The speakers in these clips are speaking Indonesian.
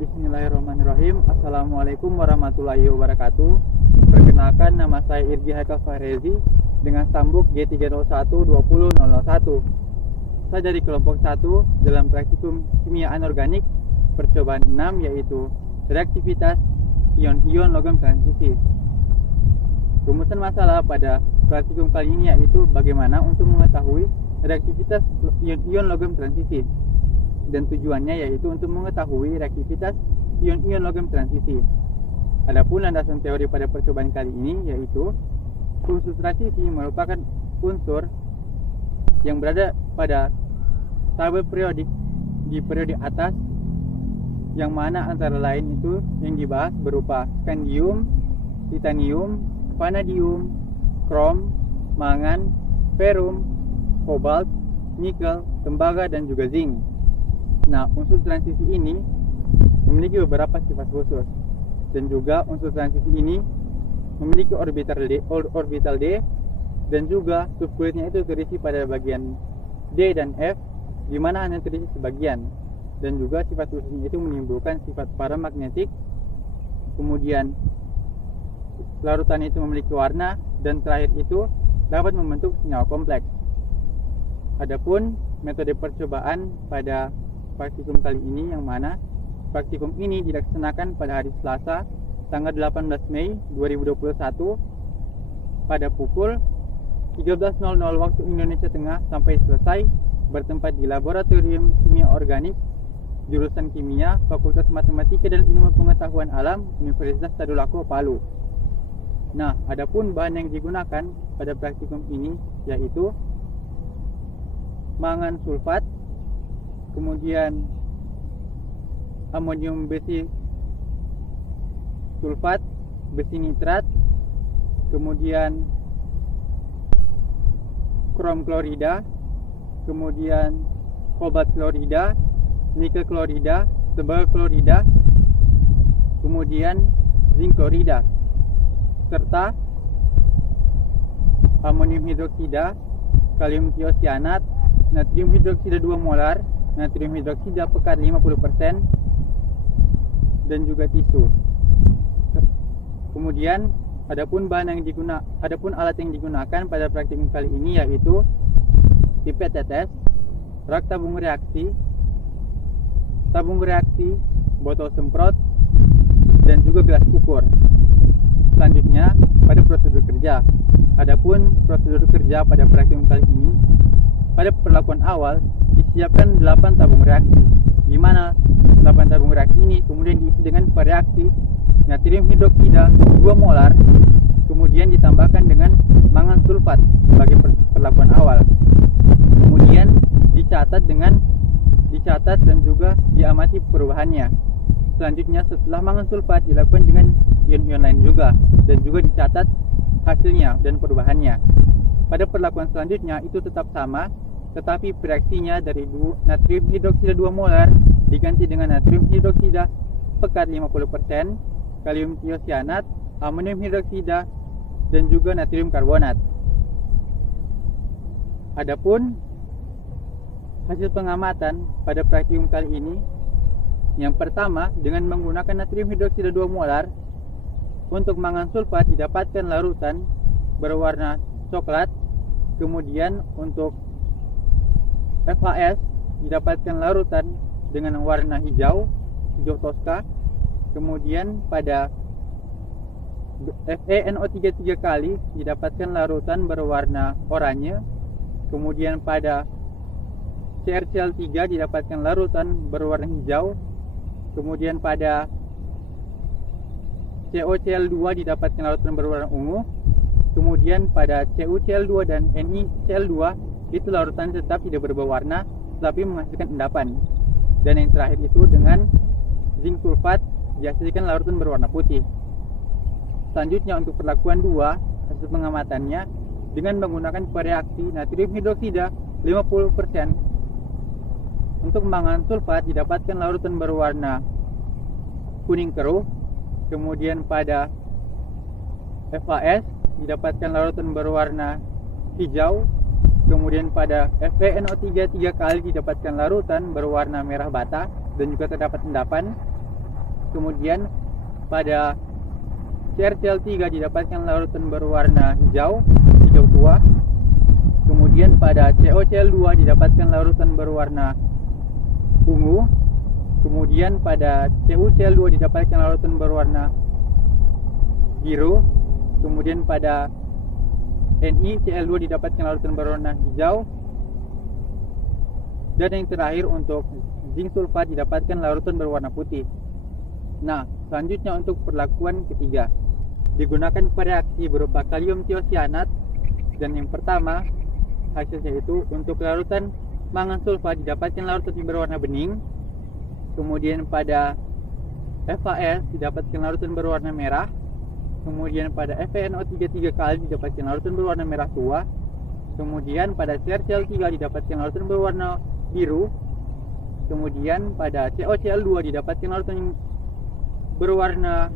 Bismillahirrahmanirrahim. Assalamualaikum warahmatullahi wabarakatuh. Perkenalkan, nama saya Irgi Haikal Fahrezi dengan stambuk G301-20001. Saya dari kelompok 1 dalam praktikum kimia anorganik percobaan 6, yaitu reaktivitas ion-ion logam transisi. Rumusan masalah pada praktikum kali ini yaitu bagaimana untuk mengetahui reaktivitas ion-ion logam transisi, dan tujuannya yaitu untuk mengetahui reaktivitas ion-ion logam transisi. Adapun landasan teori pada percobaan kali ini yaitu unsur transisi merupakan unsur yang berada pada tabel periodik di periode atas, yang mana antara lain itu yang dibahas berupa skandium, titanium, vanadium, krom, mangan, ferum, kobalt, nikel, tembaga, dan juga zinc. Nah, unsur transisi ini memiliki beberapa sifat khusus, dan juga unsur transisi ini memiliki orbital D, dan juga subkulitnya itu terisi pada bagian D dan F, di mana hanya terisi sebagian, dan juga sifat khususnya itu menimbulkan sifat paramagnetik. Kemudian larutan itu memiliki warna, dan terakhir itu dapat membentuk senyawa kompleks. Adapun metode percobaan pada praktikum kali ini, yang mana praktikum ini dilaksanakan pada hari Selasa tanggal 18 Mei 2021 pada pukul 13.00 waktu Indonesia Tengah sampai selesai, bertempat di Laboratorium Kimia Organik jurusan Kimia Fakultas Matematika dan Ilmu Pengetahuan Alam Universitas Tadulako, Palu. Nah, adapun bahan yang digunakan pada praktikum ini yaitu mangan sulfat, kemudian amonium besi sulfat, besi nitrat, kemudian krom klorida, kemudian kobalt klorida, nikel klorida, tembaga klorida, kemudian zinc klorida, serta amonium hidroksida, kalium tiosianat, natrium hidroksida 2 molar, natrium hidroksida pekat 50%, dan juga tisu. Kemudian adapun alat yang digunakan pada praktikum kali ini yaitu pipet tetes, rak tabung reaksi, botol semprot, dan juga gelas ukur. Selanjutnya pada prosedur kerja. Adapun prosedur kerja pada praktikum kali ini, pada perlakuan awal disiapkan 8 tabung reaksi, di mana 8 tabung reaksi ini kemudian diisi dengan reaksi natrium hidroksida 2 molar, kemudian ditambahkan dengan mangan sulfat sebagai perlakuan awal. Kemudian dicatat dan juga diamati perubahannya. Selanjutnya setelah mangan sulfat dilakukan dengan ion-ion lain juga, dan juga dicatat hasilnya dan perubahannya. Pada perlakuan selanjutnya itu tetap sama, tetapi reaksinya dari natrium hidroksida 2 molar diganti dengan natrium hidroksida pekat 50%, kalium tiosianat, amonium hidroksida, dan juga natrium karbonat. Adapun hasil pengamatan pada praktikum kali ini, yang pertama dengan menggunakan natrium hidroksida 2 molar, untuk mangan sulfat didapatkan larutan berwarna coklat. Kemudian untuk FAS didapatkan larutan dengan warna hijau toska. Kemudian pada FeNO3 3 kali didapatkan larutan berwarna oranye. Kemudian pada CrCl3 didapatkan larutan berwarna hijau. Kemudian pada CoCl2 didapatkan larutan berwarna ungu. Kemudian pada CuCl2 dan NiCl2 itu larutan tetap tidak berubah warna, tetapi menghasilkan endapan. Dan yang terakhir itu dengan zinc sulfat dihasilkan larutan berwarna putih. Selanjutnya untuk perlakuan 2, hasil pengamatannya dengan menggunakan reaksi natrium hidroksida 50%. Untuk mangan sulfat didapatkan larutan berwarna kuning keruh. Kemudian pada FAS didapatkan larutan berwarna hijau. Kemudian pada FeNO3 3 kali didapatkan larutan berwarna merah bata dan juga terdapat endapan. Kemudian pada CrCl3 didapatkan larutan berwarna hijau tua. Kemudian pada CoCl2 didapatkan larutan berwarna ungu. Kemudian pada CuCl2 didapatkan larutan berwarna biru. Kemudian pada NiCl2 didapatkan larutan berwarna hijau. Dan yang terakhir untuk zinc sulfat didapatkan larutan berwarna putih. Nah, selanjutnya untuk perlakuan ketiga, digunakan reaksi berupa kalium tiosianat. Dan yang pertama hasilnya itu untuk larutan mangan sulfat didapatkan larutan berwarna bening. Kemudian pada FAS didapatkan larutan berwarna merah. Kemudian pada FeNO3 3 kali didapatkan larutan berwarna merah tua. Kemudian pada CrCl3 didapatkan larutan berwarna biru. Kemudian pada CoCl2 didapatkan larutan berwarna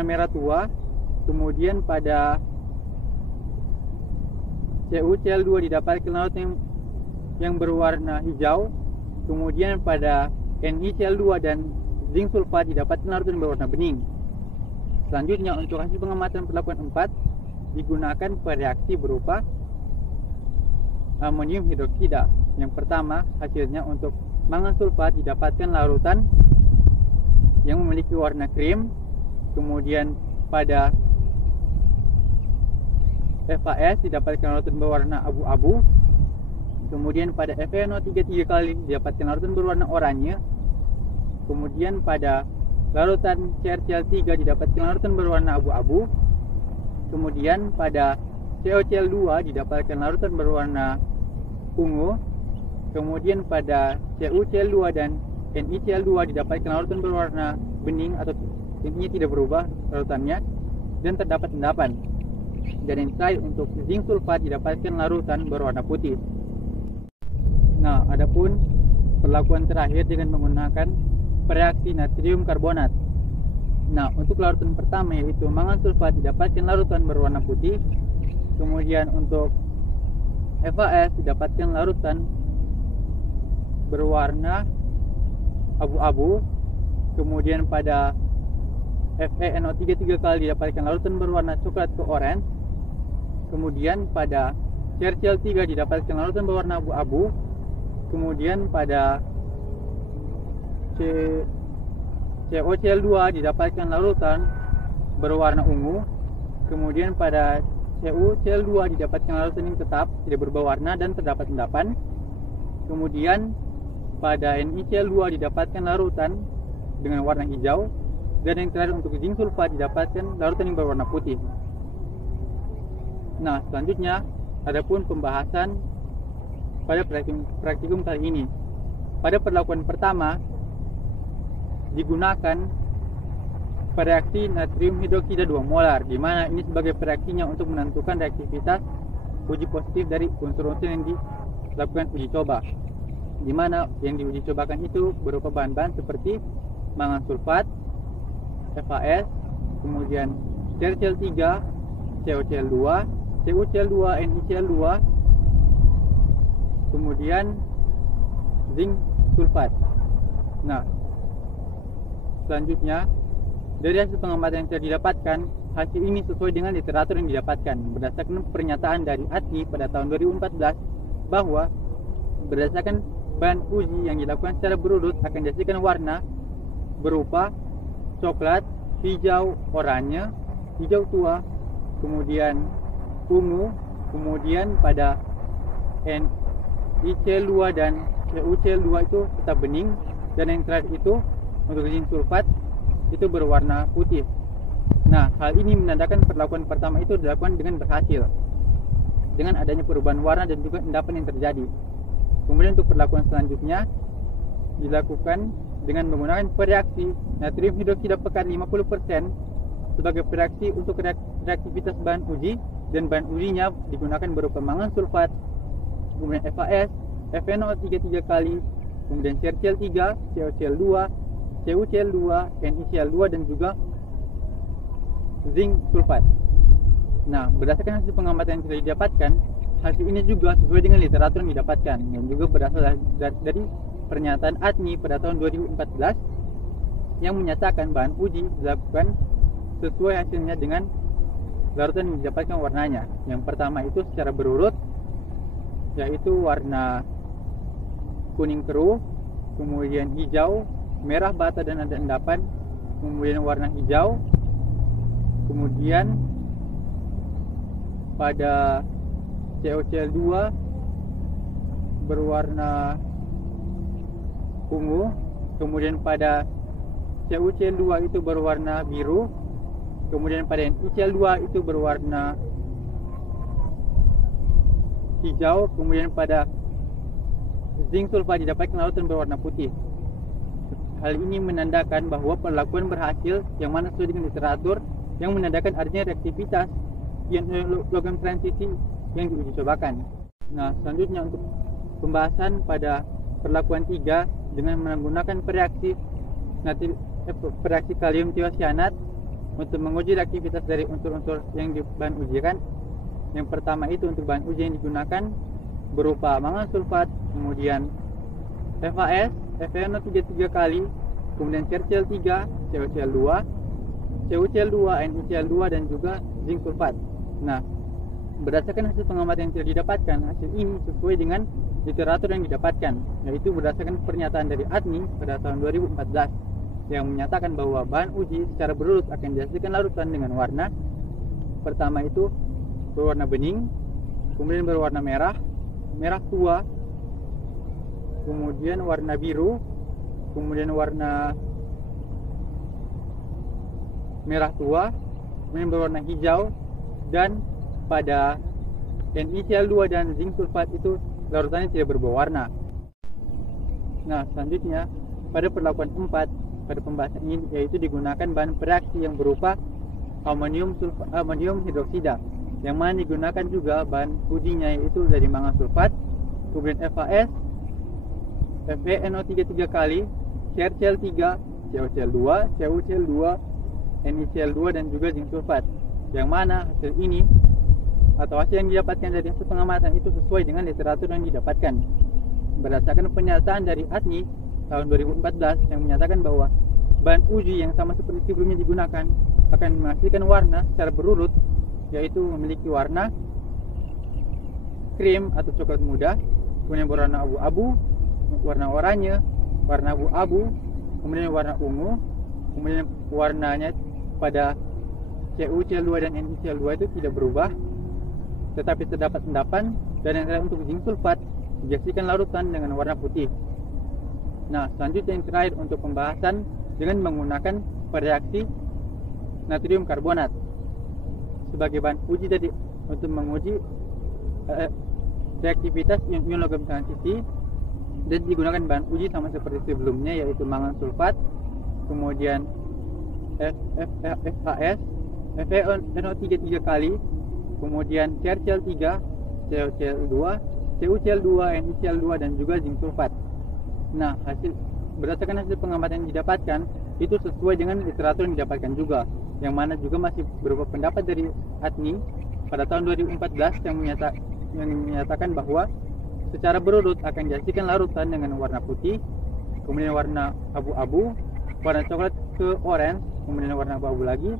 merah tua. Kemudian pada CuCl2 didapatkan larutan yang berwarna hijau. Kemudian pada NiCl2 dan zinc sulfat didapatkan larutan berwarna bening. Selanjutnya untuk hasil pengamatan perlakuan 4, digunakan reaksi berupa amonium hidroksida. Yang pertama hasilnya untuk mangan sulfat didapatkan larutan yang memiliki warna krim. Kemudian pada FAS didapatkan larutan berwarna abu-abu. Kemudian pada FeNO3 3 kali didapatkan larutan berwarna oranye. Kemudian pada larutan CrCl3 didapatkan larutan berwarna abu-abu. Kemudian pada CoCl2 didapatkan larutan berwarna ungu. Kemudian pada CuCl2 dan NiCl2 didapatkan larutan berwarna bening atau intinya tidak berubah larutannya dan terdapat endapan. Dan yang terakhir untuk zinc sulfat didapatkan larutan berwarna putih. Nah, adapun perlakuan terakhir dengan menggunakan reaksi natrium karbonat. Nah, untuk larutan pertama yaitu mangan sulfat didapatkan larutan berwarna putih. Kemudian untuk FAS didapatkan larutan berwarna abu-abu. Kemudian pada FeNO3 3 kali didapatkan larutan berwarna coklat ke orange. Kemudian pada CrCl3 didapatkan larutan berwarna abu-abu. Kemudian pada CoCl2 didapatkan larutan berwarna ungu. Kemudian pada CuCl2 didapatkan larutan yang tetap tidak berubah warna dan terdapat endapan. Kemudian pada NiCl2 didapatkan larutan dengan warna hijau. Dan yang terakhir untuk zinc sulfat didapatkan larutan yang berwarna putih. Nah, selanjutnya adapun pembahasan pada praktikum kali ini. Pada perlakuan pertama digunakan reaksi natrium hidroksida 2 molar, di mana ini sebagai reaksinya untuk menentukan reaktivitas uji positif dari unsur-unsur yang dilakukan uji coba, di mana yang diuji cobakan itu berupa bahan-bahan seperti mangan sulfat, FAS, kemudian CrCl3, CoCl2, CuCl2, NiCl2, kemudian zinc sulfat. Nah, selanjutnya dari hasil pengamatan yang telah didapatkan, hasil ini sesuai dengan literatur yang didapatkan berdasarkan pernyataan dari ATI pada tahun 2014 bahwa berdasarkan bahan uji yang dilakukan secara berurut akan dihasilkan warna berupa coklat, hijau, oranye, hijau tua, kemudian ungu, kemudian pada NiCl2 dan CuCl2 itu tetap bening, dan yang terakhir itu untuk zinc sulfat itu berwarna putih. Nah, hal ini menandakan perlakuan pertama itu dilakukan dengan berhasil dengan adanya perubahan warna dan juga endapan yang terjadi. Kemudian untuk perlakuan selanjutnya dilakukan dengan menggunakan reaksi natrium hidroksida pekat 50% sebagai reaksi untuk reaktivitas bahan uji, dan bahan ujinya digunakan berupa mangan sulfat, kemudian FAS, FeNO3 3 kali, kemudian CrCl3, CoCl2, CuCl2, NiCl2 dan juga zinc sulfat. Nah, berdasarkan hasil pengamatan yang sudah didapatkan, hasil ini juga sesuai dengan literatur yang didapatkan yang juga berasal dari pernyataan ADNI pada tahun 2014 yang menyatakan bahan uji dilakukan sesuai hasilnya dengan larutan yang didapatkan warnanya. Yang pertama itu secara berurut, yaitu warna kuning keruh, kemudian hijau, merah bata dan ada endapan, kemudian warna hijau, kemudian pada COCl2 berwarna ungu, kemudian pada CuCl2 itu berwarna biru, kemudian pada NiCl2 itu berwarna hijau, kemudian pada zinc sulfat didapatkan larutan berwarna putih. Hal ini menandakan bahwa perlakuan berhasil yang mana sesuai dengan literatur yang menandakan adanya reaktivitas ion logam transisi yang diuji cobakan. Nah, selanjutnya untuk pembahasan pada perlakuan 3 dengan menggunakan reaksi kalium tiosianat untuk menguji reaktivitas dari unsur-unsur yang di bahan ujian. Yang pertama itu untuk bahan uji yang digunakan berupa mangan sulfat, kemudian FAS, FeNO3 3 kali, kemudian CrCl3, CuCl2, CuCl2, NiCl2 dan juga zinc sulfat. Nah, berdasarkan hasil pengamatan yang telah didapatkan, hasil ini sesuai dengan literatur yang didapatkan, yaitu berdasarkan pernyataan dari ADNI pada tahun 2014 yang menyatakan bahwa bahan uji secara berurut akan dihasilkan larutan dengan warna pertama itu berwarna bening, kemudian berwarna merah, merah tua, kemudian warna biru, kemudian warna merah tua, kemudian berwarna hijau, dan pada NiCl2 dan zinc sulfat itu larutannya tidak berubah warna. Nah, selanjutnya pada perlakuan 4 pada pembahasan ini yaitu digunakan bahan bereaksi yang berupa amonium hidroksida, yang mana digunakan juga bahan ujinya yaitu dari mangan sulfat, kemudian FAS, FeNO3 3 kali, CrCl3, CuCl2, CuCl2, NiCl2 dan juga zinc sulfat. Yang mana hasil ini atau hasil yang didapatkan dari hasil pengamatan itu sesuai dengan literatur yang didapatkan berdasarkan pernyataan dari ADNI tahun 2014 yang menyatakan bahwa bahan uji yang sama seperti sebelumnya digunakan akan menghasilkan warna secara berurut, yaitu memiliki warna krim atau coklat muda, kemudian berwarna abu-abu, warna oranye, warna abu-abu, kemudian warna ungu, kemudian warnanya pada CuCl2 dan NiCl2 itu tidak berubah, tetapi terdapat endapan, dan yang terakhir untuk zinc sulfat dihasilkan larutan dengan warna putih. Nah, selanjutnya yang terakhir untuk pembahasan dengan menggunakan reaksi natrium karbonat sebagai bahan uji tadi untuk menguji reaktivitas ion logam transisi, dan digunakan bahan uji sama seperti sebelumnya yaitu mangan sulfat, kemudian FAS, FeNO3 3 kali, kemudian CrCl3, CuCl2, CuCl2, NiCl2 dan juga zinc sulfat. Nah, berdasarkan hasil pengamatan yang didapatkan itu sesuai dengan literatur yang didapatkan juga, yang mana juga masih berupa pendapat dari ADNI pada tahun 2014 yang menyatakan bahwa secara berurut akan dihasilkan larutan dengan warna putih, kemudian warna abu-abu, warna coklat ke orange, kemudian warna abu-abu lagi,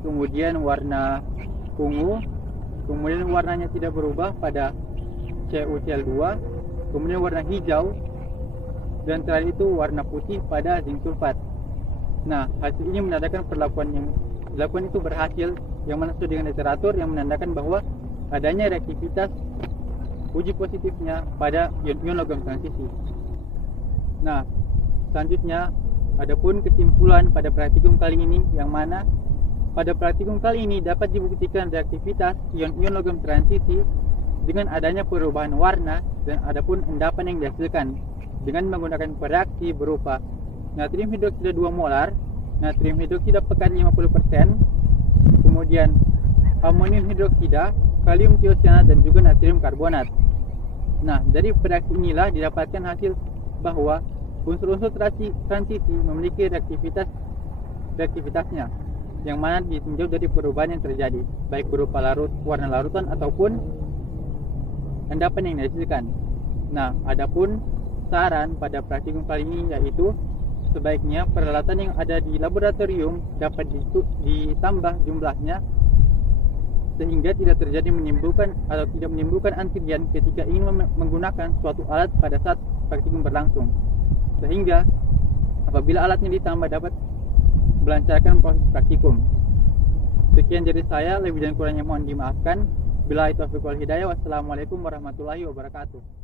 kemudian warna ungu, kemudian warnanya tidak berubah pada CuCl2, kemudian warna hijau, dan terakhir itu warna putih pada zinc sulfat. Nah, hasil ini menandakan perlakuan yang dilakukan itu berhasil, yang mana sesuai dengan literatur yang menandakan bahwa adanya reaktivitas uji positifnya pada ion logam transisi. Nah, selanjutnya adapun kesimpulan pada praktikum kali ini, yang mana pada praktikum kali ini dapat dibuktikan reaktivitas ion logam transisi dengan adanya perubahan warna dan adapun endapan yang dihasilkan dengan menggunakan reaksi berupa natrium hidroksida 2 molar, natrium hidroksida pekat 50%, kemudian amonium hidroksida, kalium tiosianat dan juga natrium karbonat. Nah, dari reaksi inilah didapatkan hasil bahwa unsur-unsur transisi memiliki reaktivitasnya, yang mana ditinjau dari perubahan yang terjadi, baik berupa warna larutan ataupun dan dapat yang dihasilkan. Nah, adapun saran pada praktikum kali ini yaitu sebaiknya peralatan yang ada di laboratorium dapat ditambah jumlahnya sehingga tidak terjadi menimbulkan atau tidak menimbulkan antrian ketika ingin menggunakan suatu alat pada saat praktikum berlangsung. Sehingga apabila alatnya ditambah dapat melancarkan proses praktikum. Sekian dari saya, lebih dan kurangnya mohon dimaafkan. Billahi taufiq wal hidayah. Wassalamualaikum warahmatullahi wabarakatuh.